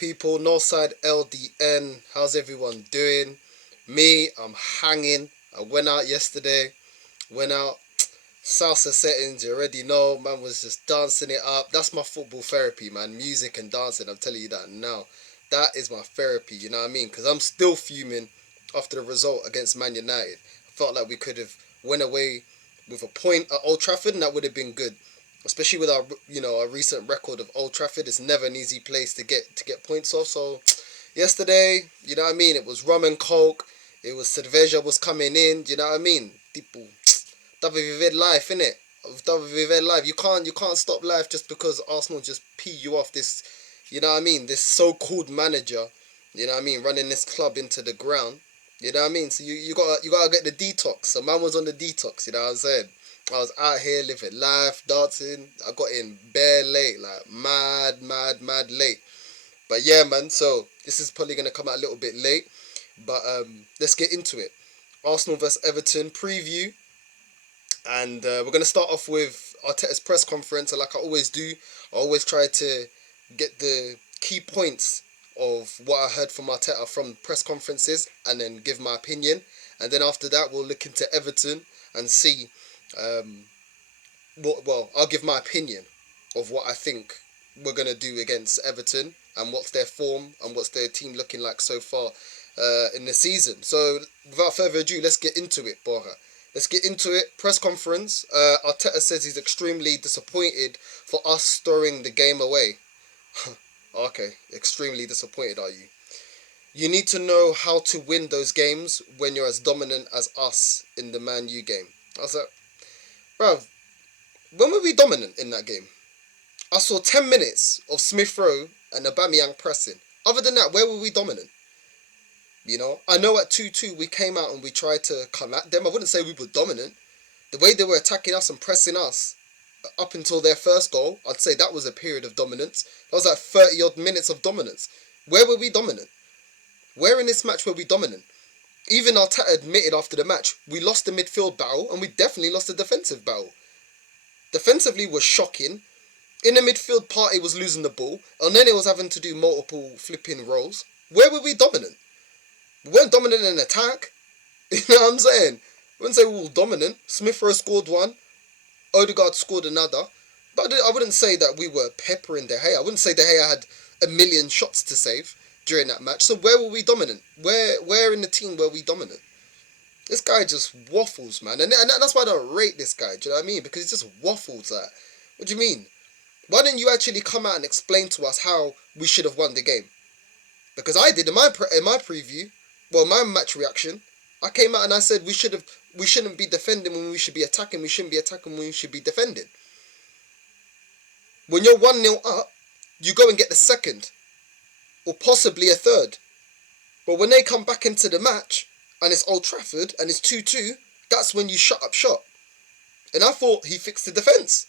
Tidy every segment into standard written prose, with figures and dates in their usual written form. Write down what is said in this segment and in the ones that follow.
people? Northside LDN. How's everyone doing? Me, I'm hanging. I went out yesterday. Went out. Salsa settings, you already know. Man was just dancing it up. That's my football therapy, man. Music and dancing. I'm telling you that now. That is my therapy, you know what I mean? Because I'm still fuming after the result against Man United. I felt like we could have went away with a point at Old Trafford, and that would have been good. Especially with our, our recent record of Old Trafford, it's never an easy place to get points off. So yesterday, you know what I mean, it was rum and coke. It was cerveja was coming in. You know what I mean? Tipo, dove viver life, innit? Dove viver life. You can't stop life just because Arsenal just pee you off. This, you know what I mean? This so-called manager, you know what I mean, running this club into the ground. You know what I mean? So you gotta get the detox. So man was on the detox. You know what I'm saying? I was out here living life, dancing. I got in bare late, like mad late. But yeah, man. So this is probably gonna come out a little bit late, but let's get into it. Arsenal vs Everton preview, and we're gonna start off with Arteta's press conference. And like I always do, I always try to get the key points of what I heard from Arteta from press conferences, and then give my opinion. And then after that, we'll look into Everton and see um, I'll give my opinion of what I think we're gonna do against Everton and what's their form and what's their team looking like so far in the season. So without further ado, let's get into it, Bora. Let's get into it. Press conference. Arteta says he's extremely disappointed for us throwing the game away. Okay, extremely disappointed are you? You need to know how to win those games when you're as dominant as us in the Man U game. I was like, bruv, when were we dominant in that game? I saw 10 minutes of Smith Rowe and Aubameyang pressing. Other than that, where were we dominant? You know, I know at 2-2 we came out and we tried to come at them. I wouldn't say we were dominant. The way they were attacking us and pressing us up until their first goal, I'd say that was a period of dominance. That was like 30 odd minutes of dominance. Where were we dominant? Where in this match were we dominant? Even Arteta admitted after the match, we lost the midfield battle and we definitely lost the defensive battle. Defensively was shocking. In the midfield part, it was losing the ball, and then it was having to do multiple flipping roles. Where were we dominant? We weren't dominant in attack. You know what I'm saying? I wouldn't say we were dominant. Smith Rowe scored one. Odegaard scored another. But I wouldn't say that we were peppering De Gea. I wouldn't say De Gea had a million shots to save during that match. So where were we dominant? Where in the team were we dominant? This guy just waffles, man. And that's why I don't rate this guy. Do you know what I mean? Because he just waffles that. What do you mean? Why didn't you actually come out and explain to us how we should have won the game? Because I did in my preview, my match reaction, I came out and I said we shouldn't be defending when we should be attacking. We shouldn't be attacking when we should be defending. When you're 1-0 up, you go and get the second, or possibly a third. But when they come back into the match and it's Old Trafford and it's 2-2, that's when you shut up shop. And I thought he fixed the defence.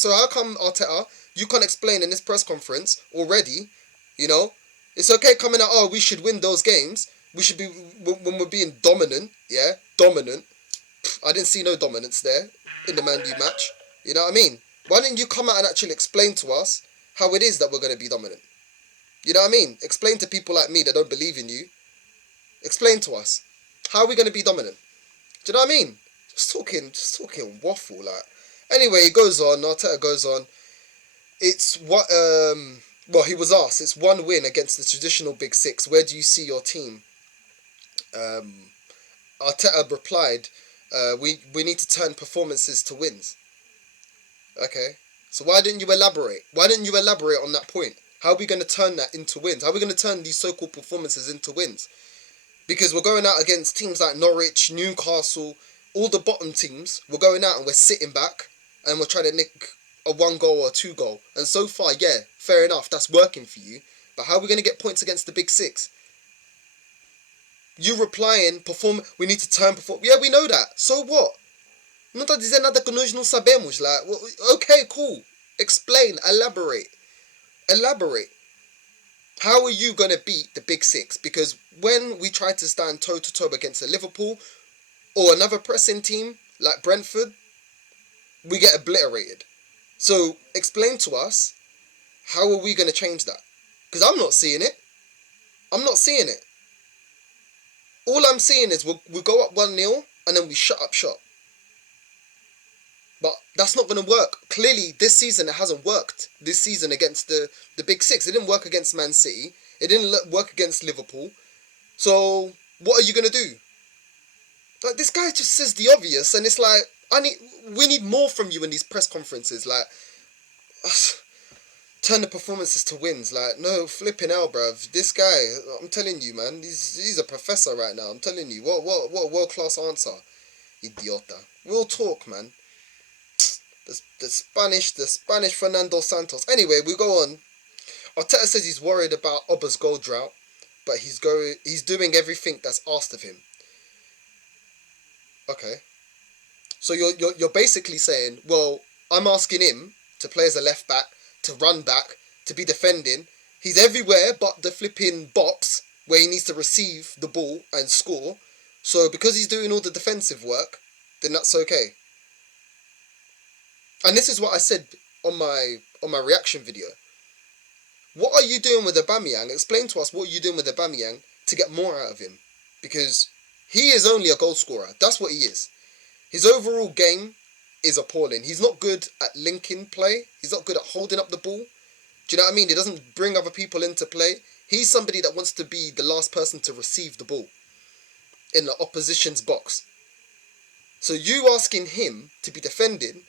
So how come, Arteta, you can't explain in this press conference already, you know? It's okay coming out, we should win those games. We should be, when we're being dominant, yeah? Dominant. I didn't see no dominance there in the Man U match. You know what I mean? Why didn't you come out and actually explain to us how it is that we're going to be dominant? You know what I mean? Explain to people like me that don't believe in you. Explain to us. How are we going to be dominant? Do you know what I mean? Just talking waffle, like. Anyway, it goes on. Arteta goes on. It's what he was asked. It's one win against the traditional Big Six. Where do you see your team? Arteta replied, "We need to turn performances to wins." Okay, so why didn't you elaborate? Why didn't you elaborate on that point? How are we going to turn that into wins? How are we going to turn these so-called performances into wins? Because we're going out against teams like Norwich, Newcastle, all the bottom teams. We're going out and we're sitting back and we're trying to nick a 1 goal or a 2 goal. And so far, yeah, fair enough, that's working for you. But how are we going to get points against the Big Six? You replying, we need to perform. Yeah, we know that. So what? Não está dizendo nada que nós não sabemos. Like, well, okay, cool. Explain, elaborate. How are you going to beat the Big Six? Because when we try to stand toe-to-toe against a Liverpool or another pressing team like Brentford, we get obliterated. So explain to us, how are we going to change that? Because I'm not seeing it. I'm not seeing it. All I'm seeing is we go up 1-0 and then we shut up shop. But that's not going to work. Clearly, this season it hasn't worked. This season against the Big Six. It didn't work against Man City. It didn't work against Liverpool. So, what are you going to do? Like, this guy just says the obvious, and it's like, we need more from you in these press conferences. Like, turn the performances to wins. Like, no, flipping hell, bruv. This guy, I'm telling you, man, he's a professor right now. I'm telling you, what a world-class answer. Idiota. Real talk, man. The Spanish Fernando Santos. Anyway, we go on. Arteta says he's worried about Oba's goal drought, but he's doing everything that's asked of him. Okay. So you're basically saying, well, I'm asking him to play as a left back, to run back, to be defending. He's everywhere but the flipping box where he needs to receive the ball and score. So because he's doing all the defensive work, then that's okay. And this is what I said on my reaction video. What are you doing with Aubameyang? Explain to us what you're doing with Aubameyang to get more out of him. Because he is only a goal scorer. That's what he is. His overall game is appalling. He's not good at linking play. He's not good at holding up the ball. Do you know what I mean? He doesn't bring other people into play. He's somebody that wants to be the last person to receive the ball in the opposition's box. So you asking him to be defending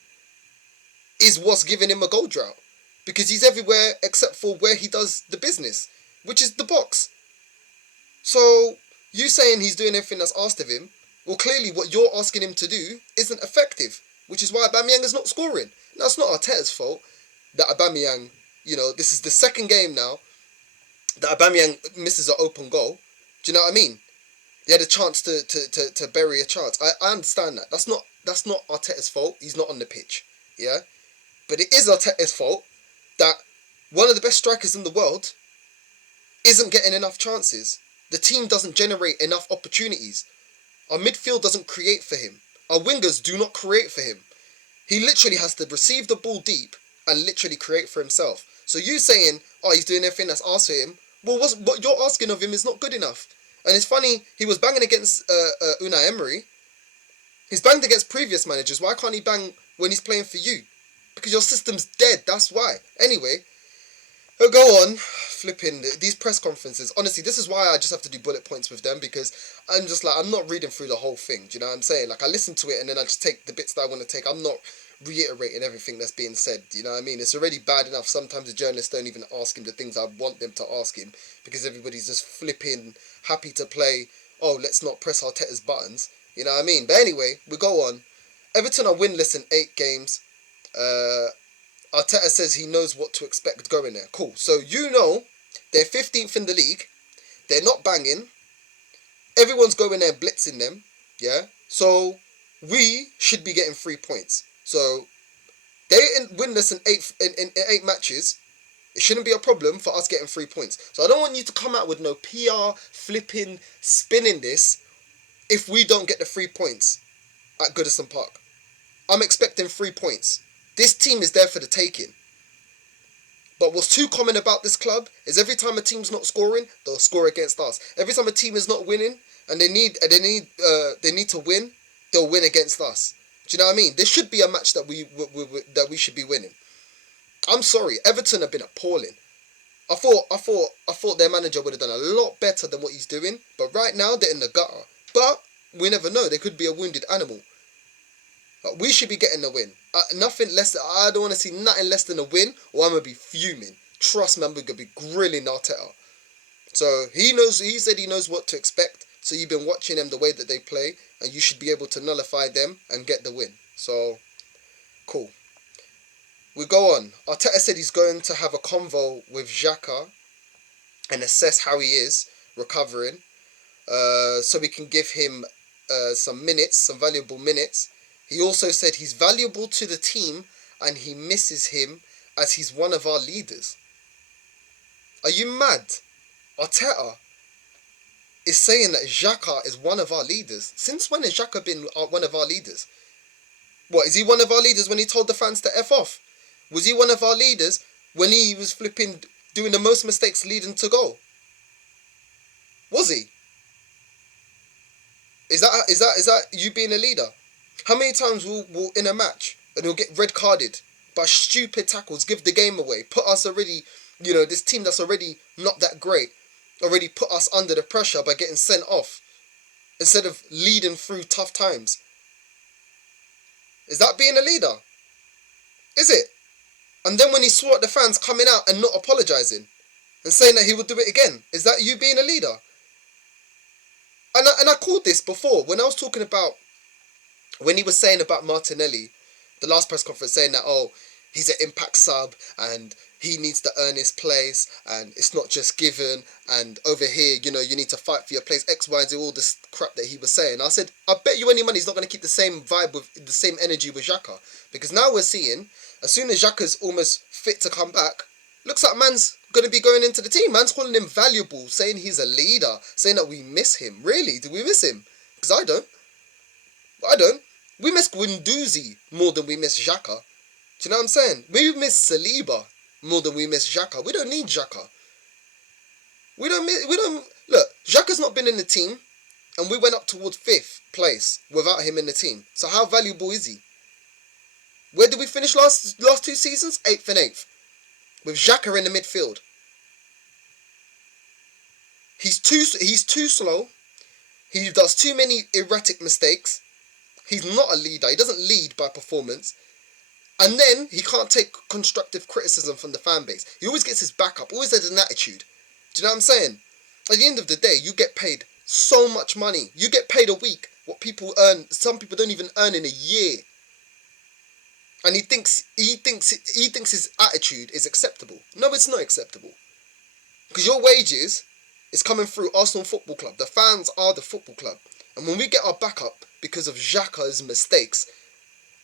is what's giving him a goal drought. Because he's everywhere except for where he does the business, which is the box. So you saying he's doing everything that's asked of him, well, clearly what you're asking him to do isn't effective, which is why Aubameyang is not scoring. Now, it's not Arteta's fault that Aubameyang, this is the second game now that Aubameyang misses an open goal. Do you know what I mean? He had a chance to bury a chance. I understand that. That's not Arteta's fault. He's not on the pitch. Yeah? But it is Arteta's fault that one of the best strikers in the world isn't getting enough chances. The team doesn't generate enough opportunities. Our midfield doesn't create for him. Our wingers do not create for him. He literally has to receive the ball deep and literally create for himself. So you saying, oh, he's doing everything that's asked of him, well, what you're asking of him is not good enough. And it's funny, he was banging against Unai Emery. He's banged against previous managers. Why can't he bang when he's playing for you? Because your system's dead, that's why. Anyway, go on, flipping these press conferences. Honestly, this is why I just have to do bullet points with them, because I'm just like, I'm not reading through the whole thing. Do you know what I'm saying? Like, I listen to it and then I just take the bits that I want to take. I'm not reiterating everything that's being said. Do you know what I mean? It's already bad enough. Sometimes the journalists don't even ask him the things I want them to ask him, because everybody's just flipping happy to play, oh, let's not press Arteta's buttons. You know what I mean? But anyway, we go on. Everton are winless in 8 games. Arteta says he knows what to expect going there. Cool. So they're 15th in the league. They're not banging. Everyone's going there and blitzing them. Yeah. So we should be getting 3 points. So they're winless in 8 matches. It shouldn't be a problem for us getting 3 points. So I don't want you to come out with no PR flipping spinning this if we don't get the 3 points at Goodison Park. I'm expecting 3 points. This team is there for the taking. But what's too common about this club is every time a team's not scoring, they'll score against us. Every time a team is not winning and they need to win, they'll win against us. Do you know what I mean? This should be a match that we should be winning. I'm sorry, Everton have been appalling. I thought their manager would have done a lot better than what he's doing, but right now they're in the gutter. But we never know. They could be a wounded animal. We should be getting the win. Nothing less. I don't want to see nothing less than a win, or I'm gonna be fuming. Trust me, I'm gonna be grilling Arteta. So he knows. He said he knows what to expect. So you've been watching them the way that they play, and you should be able to nullify them and get the win. So cool. We go on. Arteta said he's going to have a convo with Xhaka and assess how he is recovering, so we can give him some valuable minutes. He also said he's valuable to the team and he misses him as he's one of our leaders. Are you mad? Arteta is saying that Xhaka is one of our leaders. Since when has Xhaka been one of our leaders? What, is he one of our leaders when he told the fans to F off? Was he one of our leaders when he was flipping doing the most mistakes leading to goal? Was he? Is that you being a leader? How many times will in a match and he'll get red carded by stupid tackles, give the game away, put us already, this team that's already not that great, already put us under the pressure by getting sent off instead of leading through tough times? Is that being a leader? Is it? And then when he swore at the fans coming out and not apologising and saying that he would do it again, is that you being a leader? And I called this before when I was talking about when he was saying about Martinelli, the last press conference, saying that, oh, he's an impact sub and he needs to earn his place and it's not just given, and over here, you need to fight for your place, X, Y, and Z, all this crap that he was saying. I said, I bet you any money he's not going to keep the same vibe with the same energy with Xhaka, because now we're seeing, as soon as Xhaka's almost fit to come back, looks like man's going to be going into the team. Man's calling him valuable, saying he's a leader, saying that we miss him. Really? Do we miss him? Because I don't. We miss Guendouzi more than we miss Xhaka. Do you know what I'm saying? We miss Saliba more than we miss Xhaka. We don't need Xhaka. Look, Xhaka's not been in the team, and we went up towards 5th place without him in the team. So how valuable is he? Where did we finish last 2 seasons? 8th and 8th. With Xhaka in the midfield. He's too slow. He does too many erratic mistakes. He's not a leader. He doesn't lead by performance. And then he can't take constructive criticism from the fan base. He always gets his back up. Always has an attitude. Do you know what I'm saying? At the end of the day, you get paid so much money. You get paid a week what people earn. Some people don't even earn in a year. And he thinks his attitude is acceptable. No, it's not acceptable. Because your wages is coming through Arsenal Football Club. The fans are the football club. And when we get our back up because of Xhaka's mistakes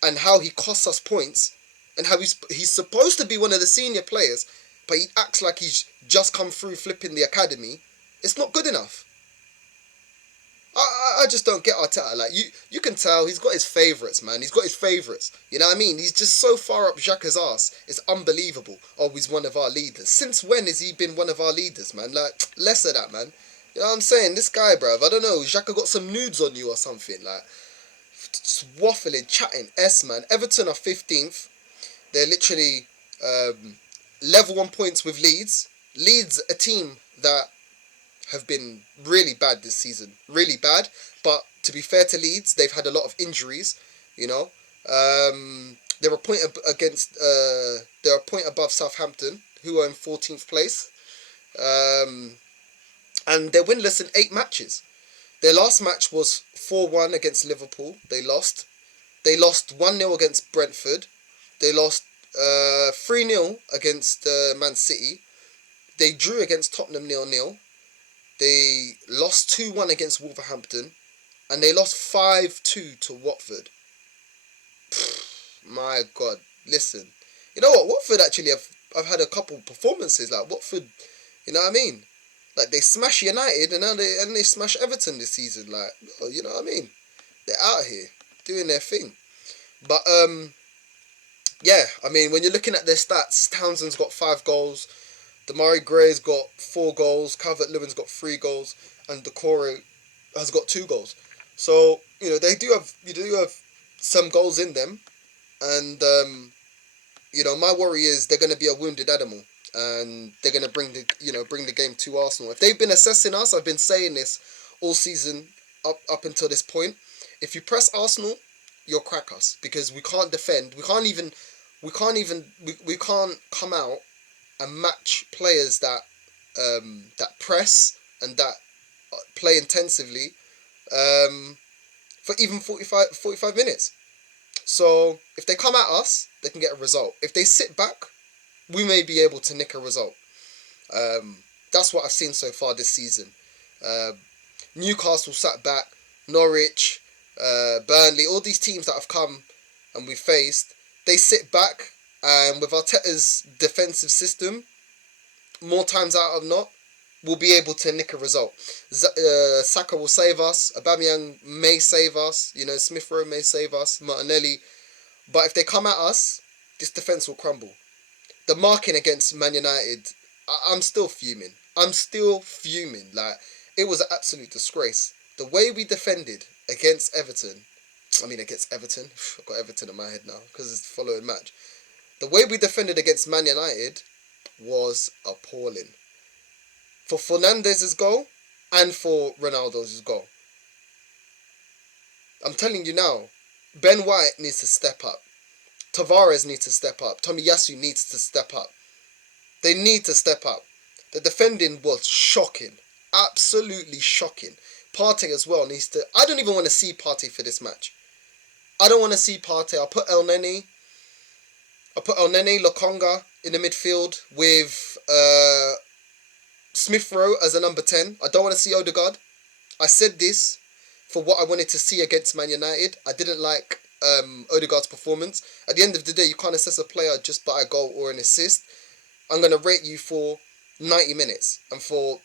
and how he costs us points and how he's supposed to be one of the senior players, but he acts like he's just come through flipping the academy, it's not good enough. I just don't get Arteta. Like, you can tell he's got his favourites, man. He's got his favourites. You know what I mean? He's just so far up Xhaka's arse. It's unbelievable. Oh, he's one of our leaders. Since when has he been one of our leaders, man? Like, less of that, man. You know what I'm saying? This guy, bruv, I don't know. Xhaka got some nudes on you or something. Like, just waffling, chatting. Man. Everton are 15th. They're literally level on points with Leeds. Leeds, a team that have been really bad this season. Really bad. But to be fair to Leeds, they've had a lot of injuries, you know. They're a point they're a point above Southampton, who are in 14th place. And they're winless in 8 matches. Their last match was 4-1 against Liverpool. They lost. They lost 1-0 against Brentford. They lost 3-0 against Man City. They drew against Tottenham 0-0. They lost 2-1 against Wolverhampton. And they lost 5-2 to Watford. My God. Listen. You know what? Watford actually I've had a couple performances. Like, Watford, you know what I mean? Like, they smash United and now they smash Everton this season. Like, you know what I mean? They're out here doing their thing. But, yeah, I mean, when you're looking at their stats, Townsend's got 5 goals. Damari Gray's got 4 goals. Calvert-Lewin's got 3 goals. And Decore has got 2 goals. So, you do have some goals in them. And, my worry is they're going to be a wounded animal. And they're going to bring the game to Arsenal. If they've been assessing us, I've been saying this all season up until this point. If you press Arsenal, you'll crack us, because we can't defend. We can't come out and match players that press and that play intensively for even 45 minutes. So if they come at us, they can get a result. If they sit back, we may be able to nick a result. That's what I've seen so far this season. Newcastle sat back, Norwich, Burnley, all these teams that have come and we faced, they sit back, and with Arteta's defensive system, more times out of not, we'll be able to nick a result. Saka will save us, Aubameyang may save us, Smith Rowe may save us, Martinelli. But if they come at us, this defence will crumble. The marking against Man United I'm still fuming. I'm still fuming. Like, it was an absolute disgrace. The way we defended against Everton, against Everton, I've got Everton in my head now because it's the following match. The way we defended against Man United was appalling. For Fernandez's goal and for Ronaldo's goal. I'm telling you now, Ben White needs to step up. Tavares needs to step up. Tomiyasu needs to step up. They need to step up. The defending was shocking. Absolutely shocking. Partey as well needs to... I don't even want to see Partey for this match. I don't want to see Partey. I'll put El Neni, Lokonga in the midfield with Smith Rowe as a number 10. I don't want to see Odegaard. I said this for what I wanted to see against Man United. I didn't like Odegaard's performance. At the end of the day, you can't assess a player just by a goal or an assist. I'm going to rate you for 90 minutes. And for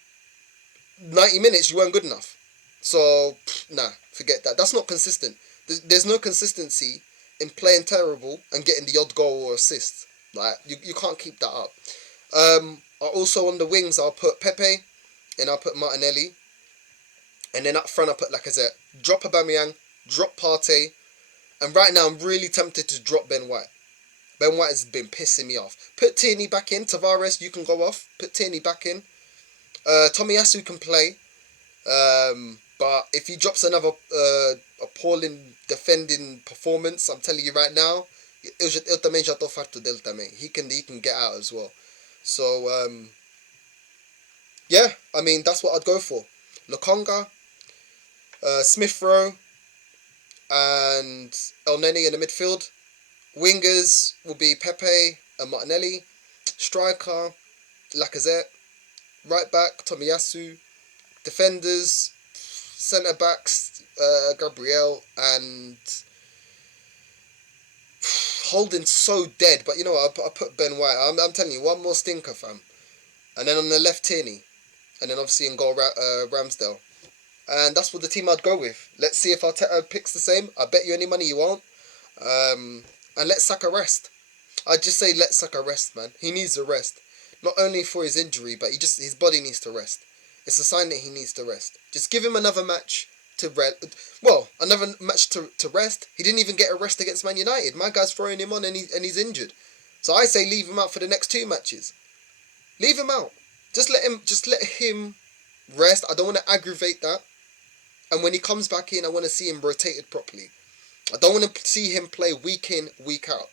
90 minutes, you weren't good enough. So, nah, forget that. That's not consistent. There's no consistency in playing terrible and getting the odd goal or assist. Like, you can't keep that up. Also on the wings, I'll put Pepe and I'll put Martinelli. And then up front, I'll put Lacazette. Drop Aubameyang, drop Partey. And right now, I'm really tempted to drop Ben White. Ben White has been pissing me off. Put Tierney back in. Tavares, you can go off. Put Tierney back in. Tomiyasu can play. But if he drops another appalling defending performance, I'm telling you right now, ele também já estou farto dele também. He can get out as well. So, yeah, that's what I'd go for. Lokonga, Smith Rowe, and El Neni in the midfield. Wingers will be Pepe and Martinelli. Striker, Lacazette. Right back, Tomiyasu. Defenders, centre backs, Gabriel and Holding so dead. But you know what? I put Ben White. I'm telling you, one more stinker, fam. And then on the left, Tierney. And then obviously in goal, Ramsdale. And that's what the team I'd go with. Let's see if Arteta picks the same. I bet you any money you won't. And let Saka rest. I just say let Saka rest, man. He needs a rest. Not only for his injury, but his body needs to rest. It's a sign that he needs to rest. Just give him another match to rest. Well, another match to rest. He didn't even get a rest against Man United. My guy's throwing him on and he's injured. So I say leave him out for the next 2 matches. Leave him out. Just let him rest. I don't want to aggravate that. And when he comes back in, I want to see him rotated properly. I don't want to see him play week in, week out.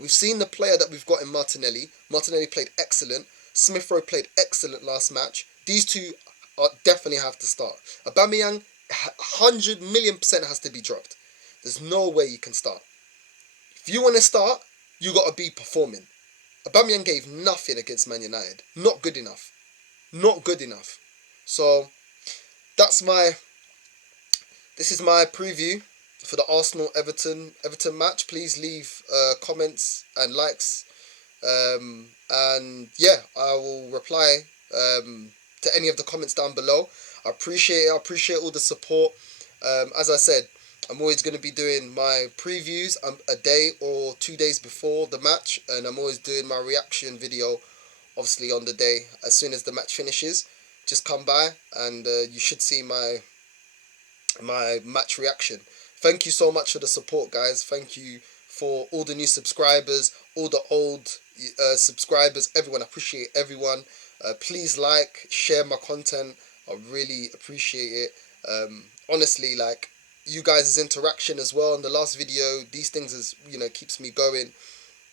We've seen the player that we've got in Martinelli. Martinelli played excellent. Smith Rowe played excellent last match. These two definitely have to start. Aubameyang, 100,000,000% has to be dropped. There's no way you can start. If you want to start, you got to be performing. Aubameyang gave nothing against Man United. Not good enough. Not good enough. So, this is my preview for the Arsenal-Everton match. Please leave comments and likes. And yeah, I will reply to any of the comments down below. I appreciate it. I appreciate all the support. As I said, I'm always going to be doing my previews a day or 2 days before the match, and I'm always doing my reaction video, obviously on the day as soon as the match finishes. Just come by and you should see my match reaction. Thank you so much for the support, guys. Thank you for all the new subscribers, all the old subscribers, everyone. I appreciate everyone. Please like, share my content. I really appreciate it. Honestly, like, you guys' interaction as well in the last video, these things is, keeps me going.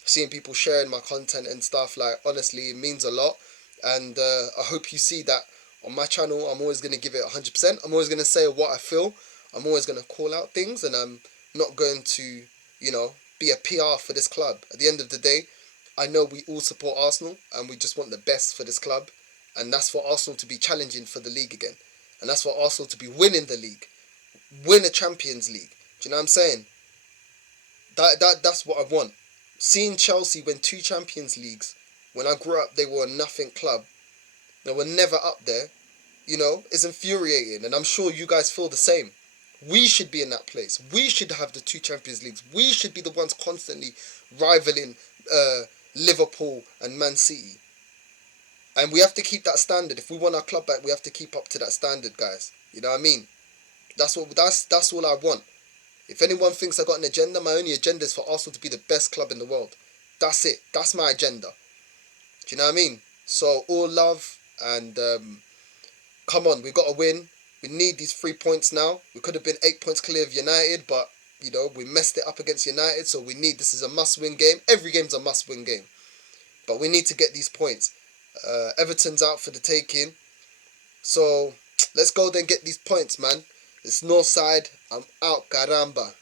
Seeing people sharing my content and stuff, like, honestly, it means a lot. And I hope you see that on my channel. I'm always going to give it 100%. I'm always going to say what I feel. I'm always going to call out things, and I'm not going to, be a PR for this club. At the end of the day, I know we all support Arsenal, and we just want the best for this club. And that's for Arsenal to be challenging for the league again. And that's for Arsenal to be winning the league. Win a Champions League. Do you know what I'm saying? That's what I want. Seeing Chelsea win 2 Champions Leagues, when I grew up, they were a nothing club. They were never up there. It's infuriating. And I'm sure you guys feel the same. We should be in that place. We should have the 2 Champions Leagues. We should be the ones constantly rivaling Liverpool and Man City. And we have to keep that standard. If we want our club back, we have to keep up to that standard, guys. You know what I mean? That's all I want. If anyone thinks I got an agenda, my only agenda is for Arsenal to be the best club in the world. That's it. That's my agenda. Do you know what I mean? So all love and come on, we got to win. We need these 3 points now. We could have been 8 points clear of United, but we messed it up against United. So this is a must-win game. Every game's a must-win game, but we need to get these points. Everton's out for the taking, so let's go then get these points, man. It's North Side. I'm out, caramba.